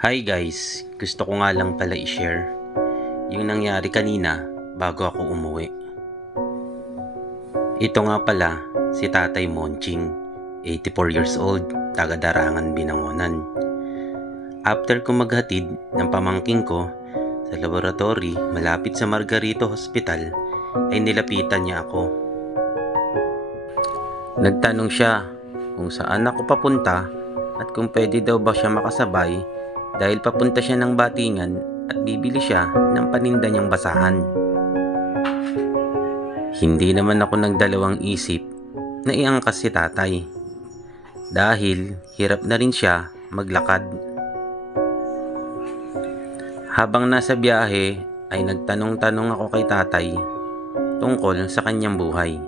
Hi guys, gusto ko nga lang pala i-share yung nangyari kanina bago ako umuwi. Ito nga pala si Tatay Monching, 84 years old, taga Darangan, Binangonan. After ko maghatid ng pamangking ko sa laboratory malapit sa Margarito Hospital, ay nilapitan niya ako. Nagtanong siya kung saan ako papunta at kung pwede daw ba siya makasabay dahil papunta siya ng Batingan at bibili siya ng paninda niyang basahan. Hindi naman ako nagdalawang isip na iangkas si tatay dahil hirap na rin siya maglakad. Habang nasa biyahe ay nagtanong-tanong ako kay tatay tungkol sa kanyang buhay.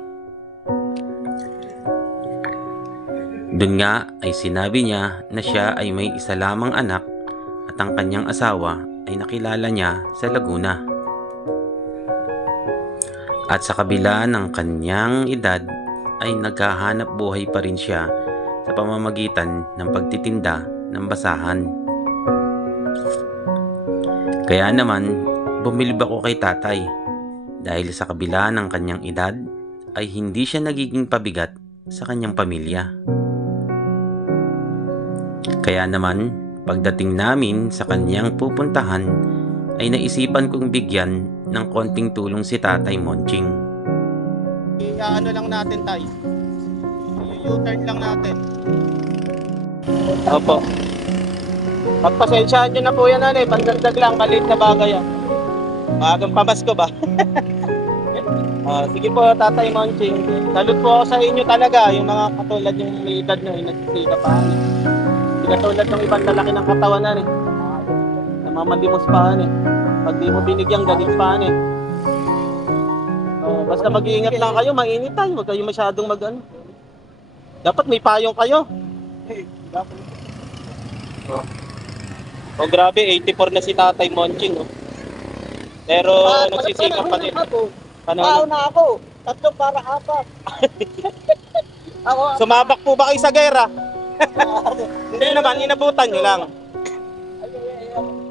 Doon nga ay sinabi niya na siya ay may isa lamang anak at ang kanyang asawa ay nakilala niya sa Laguna. At sa kabila ng kanyang edad ay naghahanap buhay pa rin siya sa pamamagitan ng pagtitinda ng basahan. Kaya naman bumilib ako kay tatay dahil sa kabila ng kanyang edad ay hindi siya nagiging pabigat sa kanyang pamilya. Kaya naman, pagdating namin sa kanyang pupuntahan, ay naisipan kong bigyan ng konting tulong si Tatay Monching. Ano lang natin tayo, U-turn lang natin. Opo. Pagpasensyahan nyo na po yan, pandagdag lang, maliit na bagay yan. Maagang pamasko ba? Sige po, Tatay Monching. Salud po ako sa inyo talaga, yung mga katulad yung may edad na nagsisikap pa. Hindi katulad ng ibang lalaki ng katawan na rin. Namamalimos pa Pag di mo binigyan, galit pa basta mag-iingat lang kayo, mainit tayo. Huwag kayo masyadong Dapat may payong kayo. Grabe, 84 na si Tatay Monching. Pero nagsisikap pa din. Pao na ako. 3 para 4. Sumabak po ba kayo sa gera? Hindi naman, inabutan nyo lang.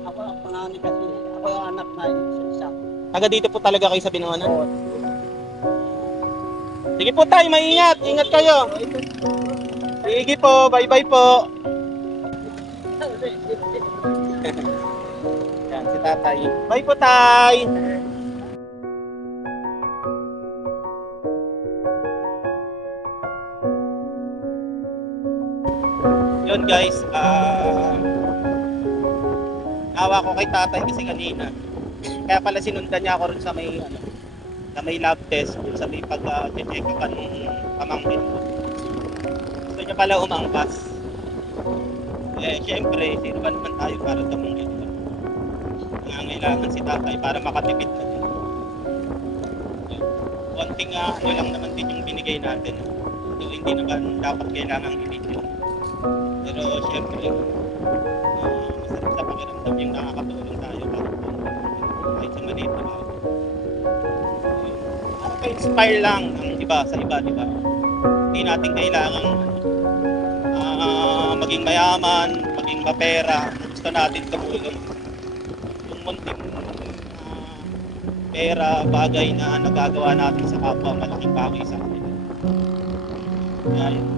Ako ang panganay kasi. Ako ang anak na isa. Taga dito po talaga kayo sa Binangonan? Sige po tayo, maingat. Ingat kayo. Sige po, bye-bye po. Yan, si tatay. Bye po, tay. Yun guys, nawa ko kay tatay kasi kanina. Kaya pala sinundan niya ako rin sa may lab test, sa may pag-check up ng pamangkin ko. Gusto niya pala umangkas. Siyempre, sino ba naman tayo para tumungin ko? Nangangailangan si tatay para makatipid na din. Konting lang naman din yung binigay natin. So, hindi naman dapat kailangang i-video. Pero siyempre, masarap sa pakiramdam yung nakakatulong tayo kahit sa maliit na bagay. Para inspire lang ang iba sa iba, di ba? Hindi natin kailangan maging mayaman, maging mapera. Gusto natin tumulong. Yung munting pera, bagay na nagagawa natin sa kapwa, malaking bagay sa kanila. Kaya yun.